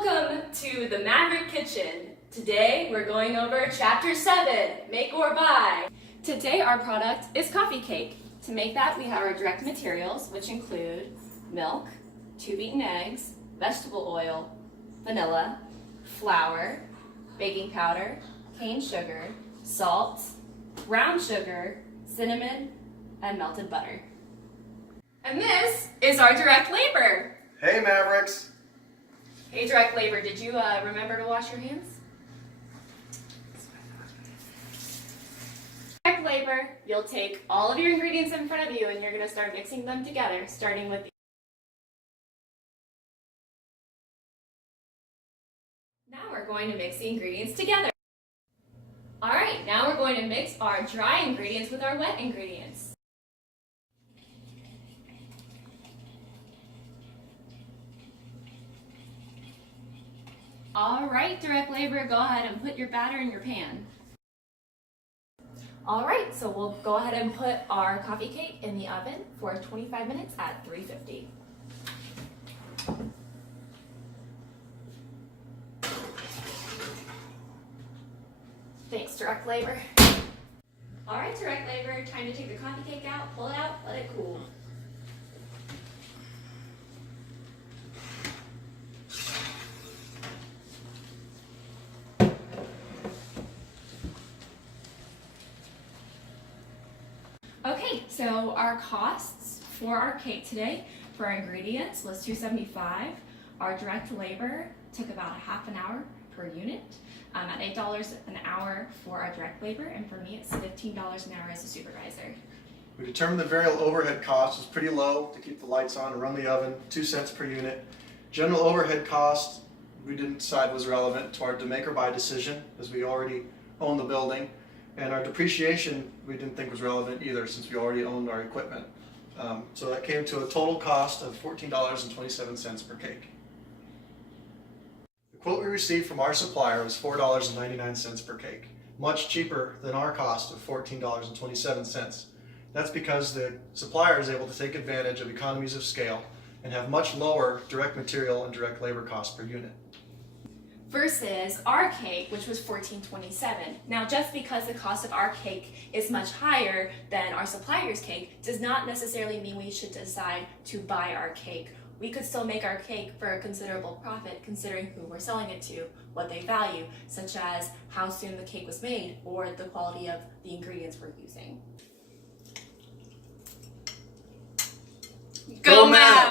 Welcome to the Maverick Kitchen. Today we're going over Chapter 7, Make or Buy. Today our product is coffee cake. To make that we have our direct materials, which include milk, 2 beaten eggs, vegetable oil, vanilla, flour, baking powder, cane sugar, salt, brown sugar, cinnamon, and melted butter. And this is our direct labor. Hey Mavericks! Hey direct labor, did you remember to wash your hands? Direct labor, you'll take all of your ingredients in front of you and you're going to start mixing them together, starting with Now we're going to mix the ingredients together. Alright, now we're going to mix our dry ingredients with our wet ingredients. Alright, direct labor, go ahead and put your batter in your pan. Alright, so we'll go ahead and put our coffee cake in the oven for 25 minutes at 350. Thanks, direct labor. Alright, direct labor, time to take the coffee cake out, pull it out, let it cool. Okay, so our costs for our cake today, for our ingredients, was $2.75. Our direct labor took about a half an hour per unit, at $8 an hour for our direct labor, and for me it's $15 an hour as a supervisor. We determined the variable overhead cost was pretty low to keep the lights on and run the oven, 2 cents per unit. General overhead cost we didn't decide was relevant to our make or buy decision, as we already own the building. And our depreciation we didn't think was relevant either, since we already owned our equipment. So that came to a total cost of $14.27 per cake. The quote we received from our supplier was $4.99 per cake, much cheaper than our cost of $14.27. That's because the supplier is able to take advantage of economies of scale and have much lower direct material and direct labor costs per unit. Versus our cake, which was $14.27. Now, just because the cost of our cake is much higher than our supplier's cake does not necessarily mean we should decide to buy our cake. We could still make our cake for a considerable profit considering who we're selling it to, what they value, such as how soon the cake was made or the quality of the ingredients we're using. Go Mavs!